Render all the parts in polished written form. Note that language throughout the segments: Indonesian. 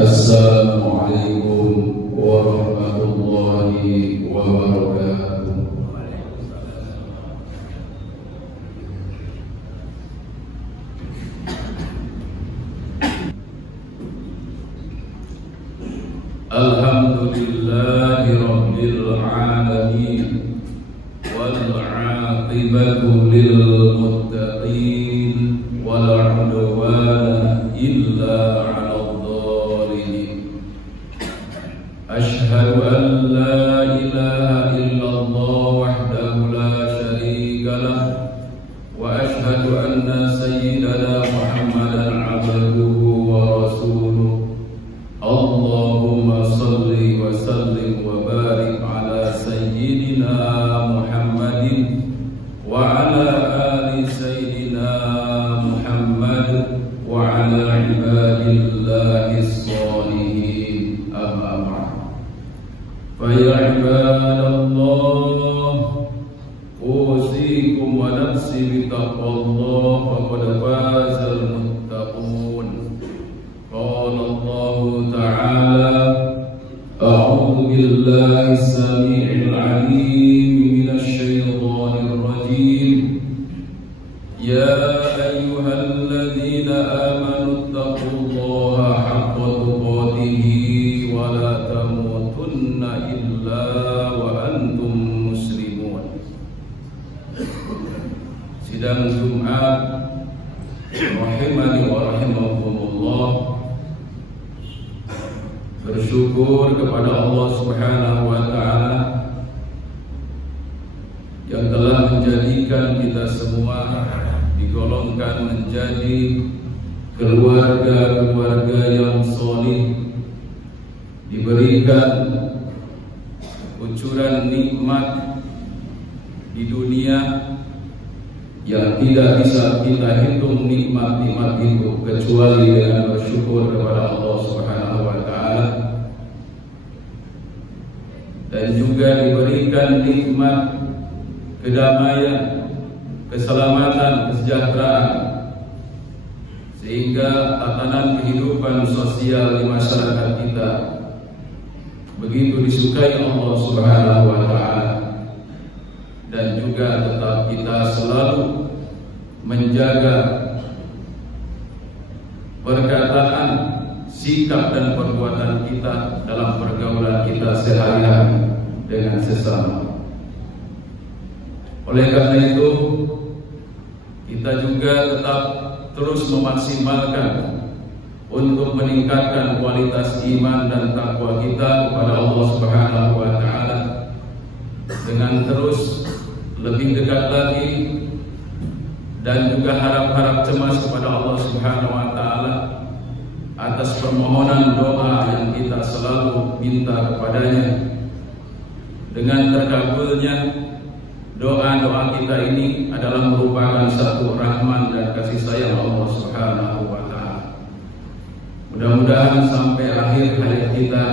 Assalamualaikum warahmatullahi wabarakatuh. Alhamdulillahi rabbil alamin wal 'aqibatu lil muttaqin wala 'udwana illa 'alal dhalimin. Asyhadu an la ilaha illallah wahdahu la syarika lah wa asyhadu anna sayyidana Muhammadan 'abduhu wa rasuluh. Allahumma salli wa sallim wa barik ala sayyidina Muhammadin wa ala ali sayyidina Muhammad wa ala ibadillahi sholihin, amma ba'd. Fa ya ibadallah, usikum wa nafsi bi taqwallah faqad fazal muttaqun. Qala Allah ta'ala, a'udzu billahi as-sami'il 'alim minasy syaithanir rajim. Ya ayyuhalladzina amanu taqullaha haqqa tuqatih wa la tamutunna illa wa antum muslimun. Sidang Jumat rahimani wa rahimakumullah, bersyukur kepada Allah Subhanahu wa ta'ala yang telah menjadikan kita semua digolongkan menjadi keluarga-keluarga yang solih, diberikan kucuran nikmat di dunia yang tidak bisa kita hitung nikmat-nikmat itu kecuali dengan bersyukur kepada Allah Subhanahu wa ta'ala, dan juga diberikan nikmat kedamaian, keselamatan, kesejahteraan, sehingga tatanan kehidupan sosial di masyarakat kita begitu disukai Allah Subhanahu wa ta'ala. Dan juga tetap kita selalu menjaga perkataan, sikap dan perbuatan kita dalam pergaulan kita sehari-hari dengan sesama. Oleh karena itu, kita juga tetap terus memaksimalkan untuk meningkatkan kualitas iman dan takwa kita kepada Allah Subhanahu wa ta'ala, dengan terus lebih dekat lagi dan juga harap-harap cemas kepada Allah Subhanahu wa ta'ala atas permohonan doa yang kita selalu minta kepadanya. Dengan terkabulnya doa-doa kita ini adalah merupakan satu rahmat dan kasih sayang Allah Subhanahu wa ta'ala. Mudah-mudahan sampai akhir hayat kita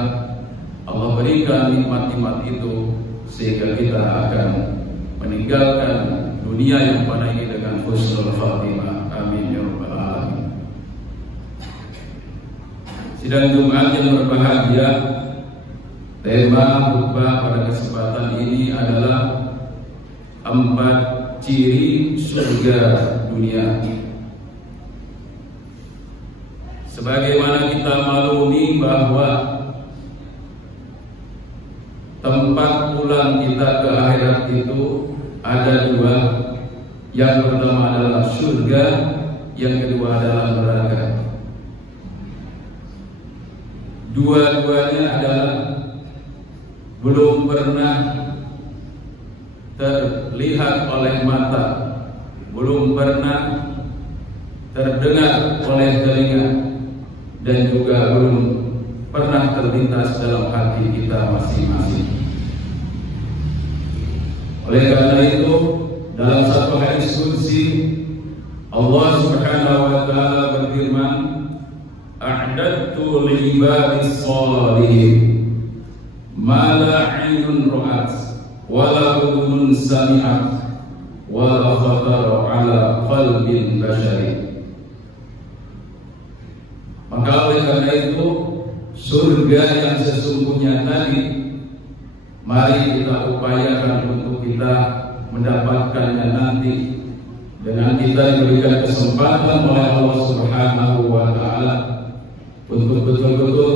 Allah berikan nikmat-nikmat itu sehingga kita akan meninggalkan dunia yang pada ini dengan husnul khatimah. Amin ya rabbal alamin. Sidang Jumat yang berbahagia, tema khutbah pada kesempatan ini adalah 4 ciri surga dunia. Sebagaimana kita maklumi bahwa tempat pulang kita ke akhirat itu ada 2. Yang pertama adalah surga, yang kedua adalah neraka. Dua-duanya adalah belum pernah terlihat oleh mata, belum pernah terdengar oleh telinga, dan juga belum pernah terlintas dalam hati kita masing-masing. Oleh karena itu, dalam satu hadis qudsi Allah Subhanahu wa ta'ala berfirman, a'dadtu li ibadis shalihin ma la 'ainun ra'at wa la udhunun sami'at wa la khatara 'ala qalbin bashari. Maka oleh karena itu surga yang sesungguhnya tadi, mari kita upayakan untuk kita mendapatkannya nanti dengan kita diberikan kesempatan oleh Allah Subhanahu wa Ta'ala untuk betul-betul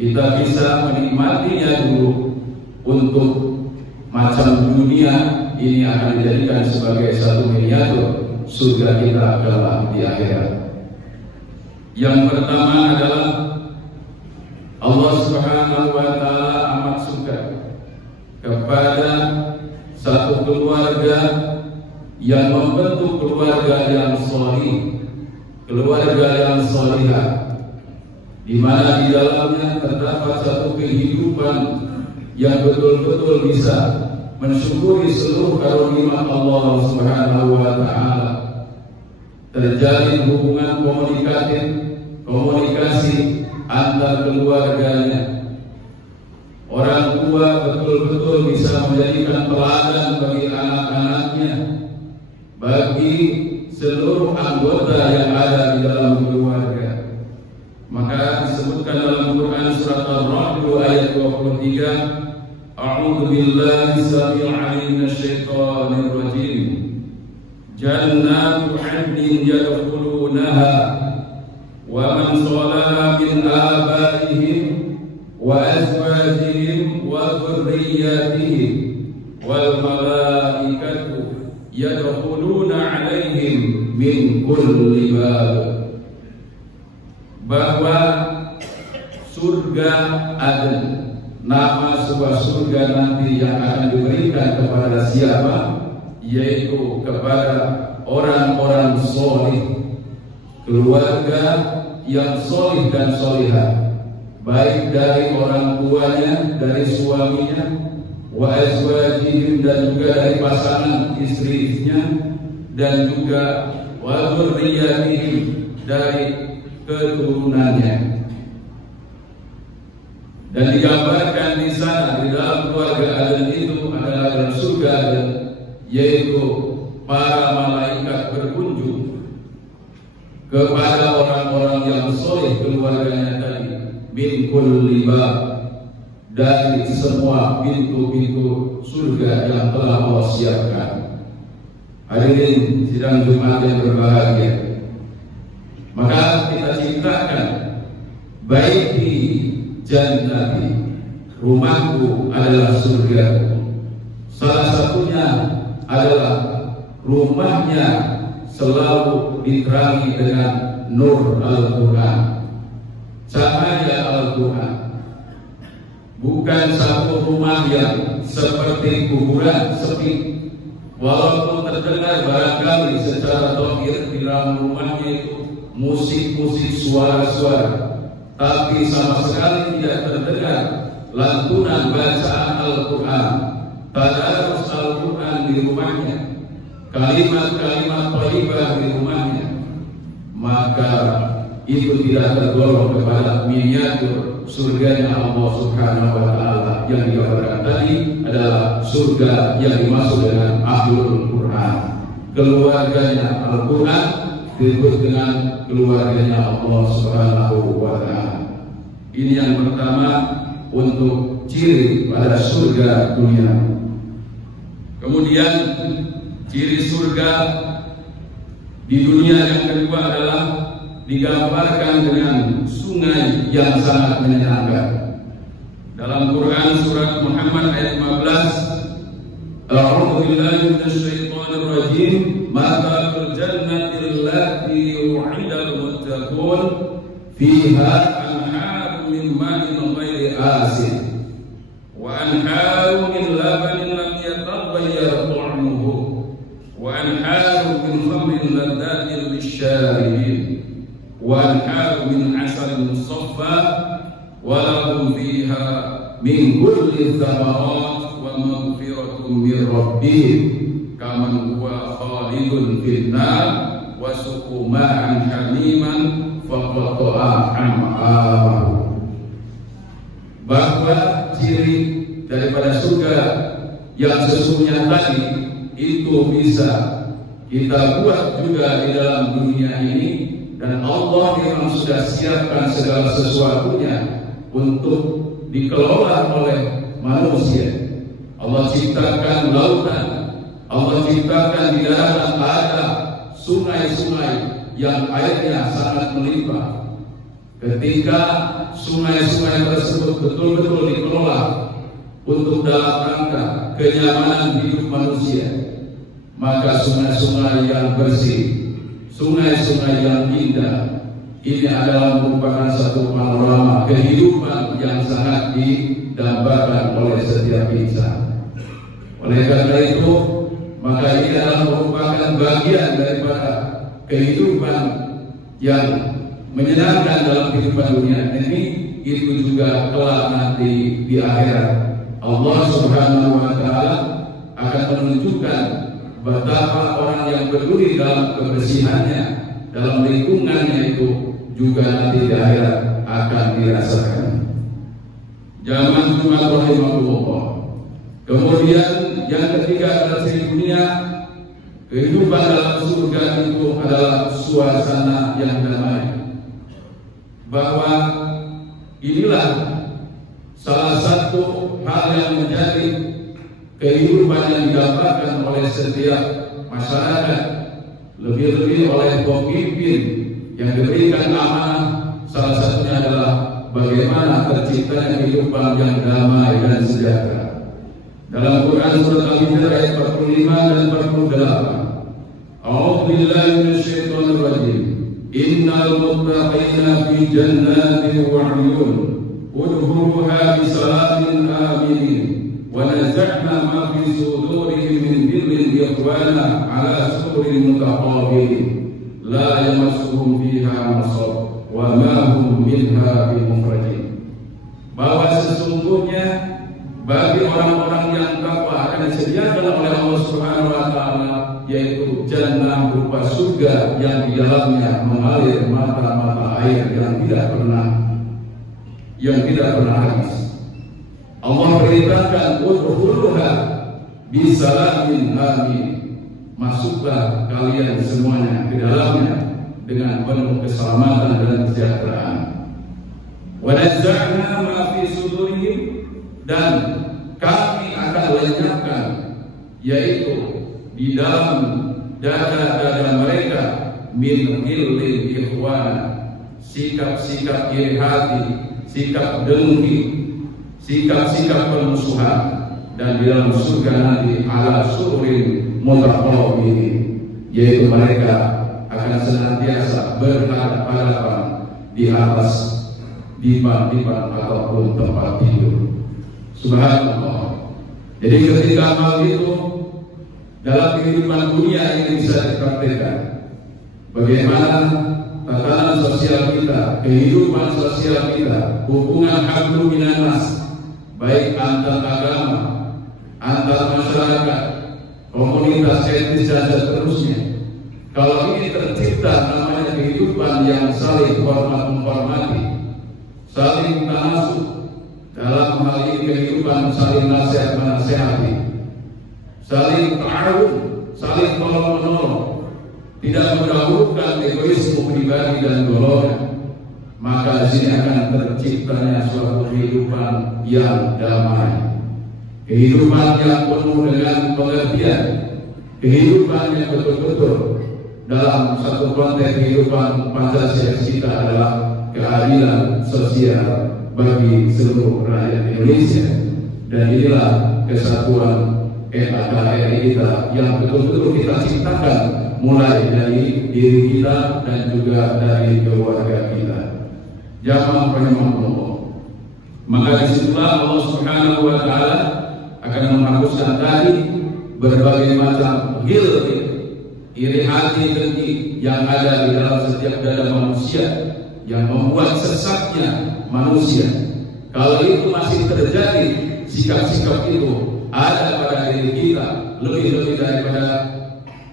kita bisa menikmatinya dulu. Untuk macam dunia ini akan dijadikan sebagai satu miniatur surga kita kelak di akhirat. Yang pertama adalah Allah Subhanahu wa Ta'ala amat suka kepada satu keluarga yang membentuk keluarga yang sholih, keluarga yang sholihah, di mana di dalamnya terdapat satu kehidupan yang betul-betul bisa mensyukuri seluruh karunia Allah Subhanahu wa Ta'ala. Terjalin hubungan komunikasi antar keluarganya. Orang tua betul-betul bisa menjadikan teladan bagi anak-anaknya, bagi seluruh anggota yang ada di dalam keluarga. Maka disebutkan dalam Quran surat Ar-Ra'd ayat 23, A'udzu billahi samil 'alim minasyaitonir rajim. Jannatu 'adnin yadkhulunaha wa man salaha min abaihim wa azwajihim wa dhurriyyatihim wal malaikatu yadkhuluna 'alaihim min kulli bab. Bahwa surga Aden, nama sebuah surga nanti yang akan diberikan kepada siapa? Yaitu kepada orang-orang solih, keluarga yang solih dan solihah, baik dari orang tuanya, dari suaminya, wa azwajihim, dan juga dari pasangan istrinya, dan juga wa dzurriyyatihim, dari keturunannya. Dan digambarkan di sana di dalam keluarga Aden itu adalah dalam surga Aden, yaitu para malaikat berkunjung kepada orang-orang yang soleh keluarganya tadi, min kulli bab, dari semua pintu-pintu surga yang telah Allah siapkan. Hadirin sidang Jumat yang berbahagia, maka kita ciptakan baiti jannati, rumahku adalah surga. Salah satunya adalah rumahnya selalu diterangi dengan nur Al-Quran, cahaya Al-Quran. Bukan satu rumah yang seperti kuburan sepi, walaupun terdengar barangkali secara dohir di dalam rumahnya itu musik-musik, suara-suara, tapi sama sekali tidak terdengar lantunan bacaan Al-Quran, tadarus Al-Quran di rumahnya, kalimat-kalimat thayyibah di rumahnya, maka itu tidak tergolong kepada miniatur surganya Allah Subhanahu wa Ta'ala yang digambarkan tadi adalah surga yang dimaksud dengan Ahlul Quran, keluarganya Al-Quran disebut dengan keluarganya Allah Subhanahu wa Ta'ala. Ini yang pertama untuk ciri pada surga dunia. Kemudian ciri surga di dunia yang kedua adalah digambarkan dengan sungai yang sangat menyenangkan. Dalam Quran surat Muhammad ayat 15, A'udzu billahi minasyaitonir rajim, mathalul jannati allati wu'idal muttaqun fiha anharun min ma'in ghairi asin wa anharun min labanin lam yataghayyar ta'muhu wa anharun min khamrin ladhatin lisyaribin wa anharun min 'asalin musaffa wa lahum fiha min kulli thamarat wa maghfiratun min rabbihim kaman huwa khalidun fil nar wa suqu ma'an hamiman faqata'a am'ahu. Bahwa ciri daripada surga yang sesungguhnya tadi itu bisa kita buat juga di dalam dunia ini, dan Allah memang sudah siapkan segala sesuatunya untuk dikelola oleh manusia. Allah ciptakan lautan, Allah ciptakan di dalam ada sungai-sungai yang airnya sangat melimpah. Ketika sungai-sungai tersebut betul-betul dikelola untuk dalam rangka kenyamanan hidup manusia, maka sungai-sungai yang bersih, sungai-sungai yang indah, ini adalah merupakan satu panorama kehidupan yang sangat didambakan oleh setiap insan. Oleh karena itu, maka ini adalah merupakan bagian daripada kehidupan yang menyenangkan dalam kehidupan dunia ini. Itu juga kelak nanti di akhirat Allah Subhanahu wa Ta'ala akan menunjukkan betapa orang yang peduli dalam kebersihannya, dalam lingkungannya itu juga nanti di akhirat akan dirasakan. Zaman Jumat rahimahullah. Kemudian yang ketiga adalah di dunia, kehidupan dalam surga itu adalah suasana yang damai. Bahwa inilah salah satu hal yang menjadi kehidupan yang didapatkan oleh setiap masyarakat, lebih-lebih oleh pemimpin yang diberikan amanah. Salah satunya adalah bagaimana terciptanya kehidupan yang damai dan sejahtera. Dalam Quran surat Al-Hijr ayat 45 dan 48, A'udzu billahi minasyaitonir rajim. Innal muttaqina fi jannatin wa 'uyun udkhuluha bisalamin aminin wa naza'na ma fi sudurihim min dhillin ikhwana 'ala sururin mutaqabilin la yamassuhum fiha nasab wa ma hum minha bimukhrajin. Bahwa sesungguhnya bagi orang-orang yang takwa akan disediakan oleh Allah Subhanahu wa Ta'ala yaitu jannah berupa surga yang di dalamnya mengalir mata-mata air yang tidak pernah habis. Allah perintahkan udkhuluha bisalamin amin. Masuklah kalian semuanya ke dalamnya dengan penuh keselamatan dan kesejahteraan. Wa nazza'na ma fi sudurihim, dan kami akan lenyapkan yaitu di dalam dada-dada mereka min ghillin ikhwan, sikap-sikap iri hati, sikap dengki, sikap-sikap permusuhan, dan di dalam surga nanti ala sururin mutaqabilin, yaitu mereka akan senantiasa berhadapan-hadapan di atas dipan-dipan ataupun tempat tidur. Subhanallah. Jadi ketika hal itu dalam kehidupan dunia ini bisa dipraktikkan, bagaimana tatanan sosial kita, kehidupan sosial kita, hubungan hablum minan nas, baik antar agama, antar masyarakat, komunitas etnis dan seterusnya. Kalau ini tercipta namanya kehidupan yang saling hormat menghormati, saling tanasuk, dalam hal ini kehidupan saling nasihat menasihati, saling ta'awun, saling tolong-menolong, tidak mendahulukan egoisme pribadi dan golongan, maka di sini akan terciptanya suatu kehidupan yang damai, kehidupan yang penuh dengan pengertian, kehidupan yang betul-betul dalam satu konteks kehidupan Pancasila kita adalah keadilan sosial bagi seluruh rakyat Indonesia. Dan inilah kesatuan NKRI kita yang betul-betul kita ciptakan mulai dari diri kita dan juga dari keluarga kita. Jamaah rahimahullah. Maka disitulah Allah Subhanahu wa Ta'ala akan menghapuskan tadi berbagai macam iri hati dengki yang ada di dalam setiap dada manusia, yang membuat sesatnya manusia. Kalau itu masih terjadi, sikap-sikap itu ada pada diri kita, lebih-lebih daripada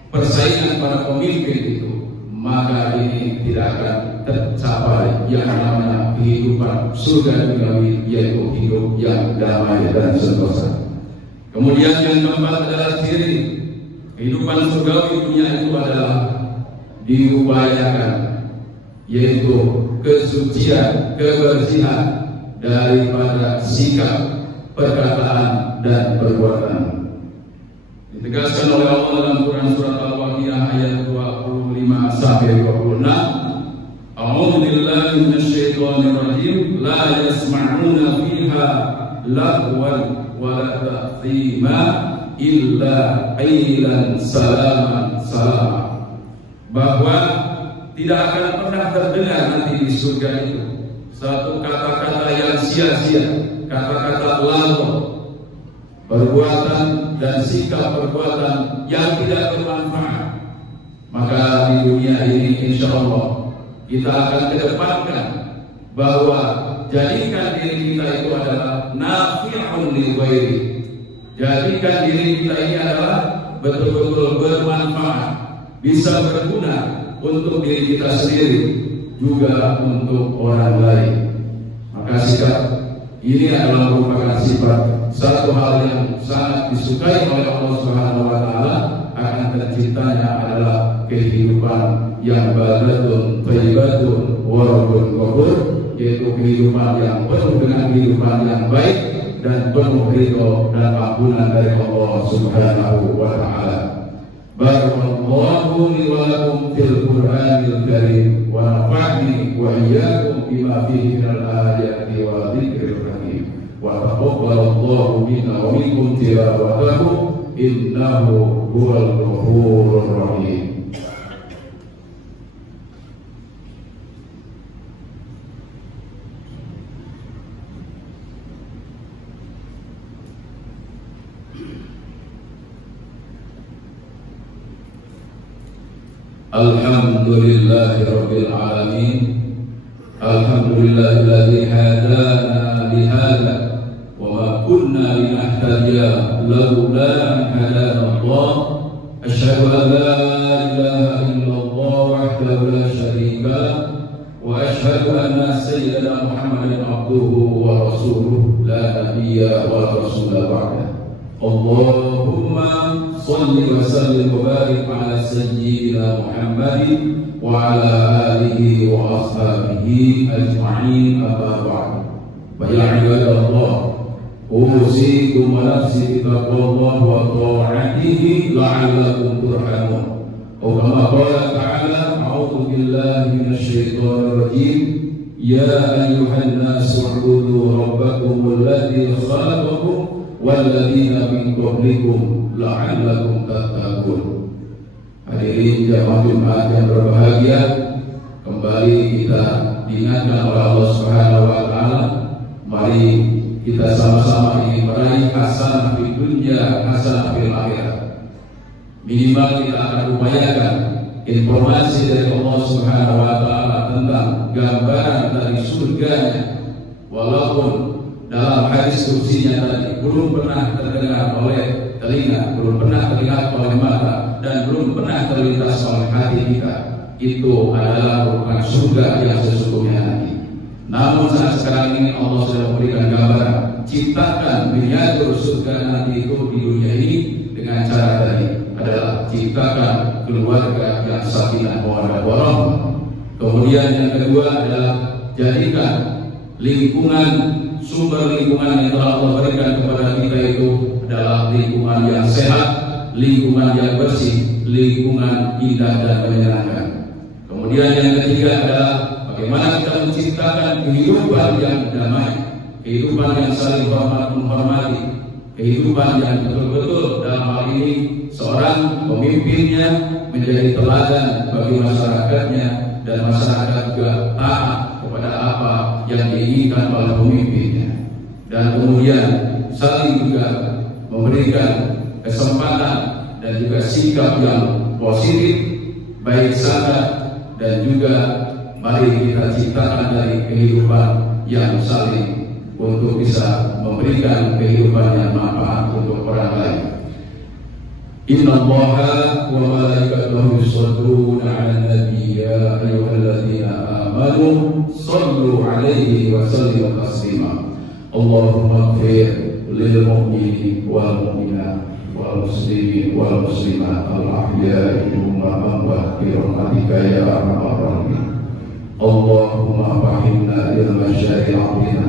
persaingan para pemimpin itu, maka ini tidak akan tercapai yang namanya kehidupan surga duniawi, yaitu hidup yang damai dan sentosa. Kemudian yang keempat adalah ciri kehidupan surgawi dunia itu adalah diupayakan, yaitu kesucian, kebersihan daripada sikap, perkataan, dan perbuatan. Ditegaskan oleh Allah dalam Quran surat Al-Waqiah ayat 25 sampai 26. A'udzu billahi minasyaitonir rajim. La yasma'una fiha lagwan wa la ta'thima illa qailan salaman salama. Bahwa tidak akan pernah terdengar nanti di surga itu satu kata-kata yang sia-sia, kata-kata lalu, perbuatan dan sikap perbuatan yang tidak bermanfaat. Maka di dunia ini insya Allah kita akan kedepankan bahwa jadikan diri kita itu adalah nafi'un li ghairi. Jadikan diri kita ini adalah betul-betul bermanfaat, bisa berguna untuk diri kita sendiri juga untuk orang lain. Maka sikap ini adalah merupakan sifat satu hal yang sangat disukai oleh Allah Subhanahu wa taala. Akan terciptanya adalah kehidupan yang badatun thayyibatun warabun ghafur, yaitu kehidupan yang penuh dengan kehidupan yang baik dan penuh ridho dan ampunan dari Allah Subhanahu wa taala. Barakallahu li wa lakum fil Qur'anil Karim wa nafa'ni wa iyyakum bima fihi minal ayati wa dzikril hakim. Wa taqabbalallahu minna wa minkum tilawatahu innahu huwal ghafurur rahim. Alhamdulillahi rabbil alamin. Alhamdulillahilladzi hadana li hadza wa ma kunna linahtadiya laula an hadana Allah. Asyhadu an la ilaha illallah wahdahu la syarika lah wa asyhadu anna sayyidana Muhammadan abduhu wa rasuluh la nabiyya wa rasula ba'da. Allahumma salli wa sallim wa barik ala sayyidina Muhammadin wa ala alihi wa ashabihi ajma'in, amma ba'd. Fa ya ibadallah, usikum wa nafsi bittaqwallah wa ta'atihi la'allakum turhamun. Wa kama qala ta'ala, a'udzu billahi minasyaitonir rajim. Ya ayyuhan nasu u'budu rabbakumul ladzi khalaqakum walladzina min qablikum la'allakum tattaqun. Hadirin jamaah Jumat yang berbahagia, kembali kita diingatkan oleh Allah Subhanahu wa taala, mari kita sama-sama ingin meraih hasanah fid dunya, hasanah fil akhirah. Minimal kita akan upayakan informasi dari Allah Subhanahu wa taala tentang gambaran dari surganya, walaupun dalam hadis kursinya tadi belum pernah terdengar oleh telinga, belum pernah terlihat oleh mata, dan belum pernah terlintas oleh hati kita. Itu adalah merupakan surga yang sesungguhnya nanti. Namun saat sekarang ini Allah sudah memberikan gambaran, ciptakan miniatur surga nanti itu di dunia ini dengan cara tadi adalah ciptakan keluarga yang sakinah mawaddah warahmah. Kemudian yang kedua adalah jadikan lingkungan, sumber lingkungan yang telah Allah berikan kepada kita itu adalah lingkungan yang sehat, lingkungan yang bersih, lingkungan indah dan menyenangkan. Kemudian yang ketiga adalah bagaimana kita menciptakan kehidupan yang damai, kehidupan yang saling hormat menghormati, kehidupan yang betul-betul dalam hal ini seorang pemimpinnya menjadi teladan bagi masyarakatnya dan masyarakat juga taat kepada apa yang diinginkan oleh pemimpinnya. Dan kemudian saling juga memberikan kesempatan dan juga sikap yang positif, baik sangka, dan juga mari kita ciptakan dari kehidupan yang saling untuk bisa memberikan kehidupan yang manfaat untuk orang lain. Inna Allaha wa malaikatahu yusholluna 'alan nabiy, ya ayyuhalladzina amanu shallu 'alaihi wa sallimu taslima. Allahumma ighfir lil mu'minin wal mu'minat wal muslimin wal muslimat al ahya'i minhum wal amwat bi rahmatika ya arhamar rahimin. Allahumma fahimna ilma syari'atina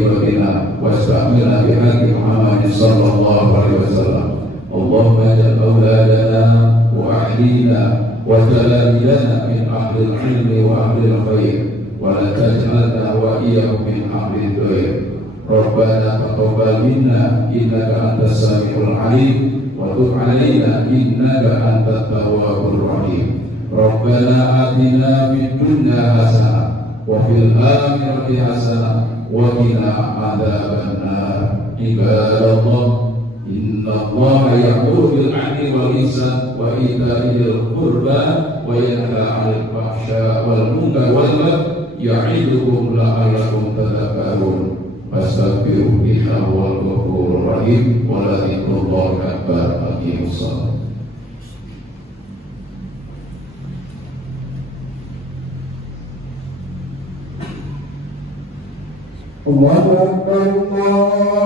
بنا واستعملنا بحق محمد صلى الله عليه وسلم. اللهم اجعل أولادنا وأهلينا وتلاميذنا من أهل العلم وأهل الخير، ولا تجعلنا وإياهم من أهل الضير. ربنا تقبل منا إنك أنت السميع العليم وتب علينا إنك أنت التواب الرحيم. ربنا آتنا في الدنيا حسنة وفي الآخرة حسنة وقنا عذاب النار. عباد الله، إن الله يأمر بالعدل والإحسان وإيتاء ذي القربى وينهى عن الفحشاء والمنكر والبغي يعظكم لعلكم تذكرون. فاستغفروه إنه هو الغفور الرحيم. ولذكر الله أكبر. أقيموا الصلاة. الله أكبر. الله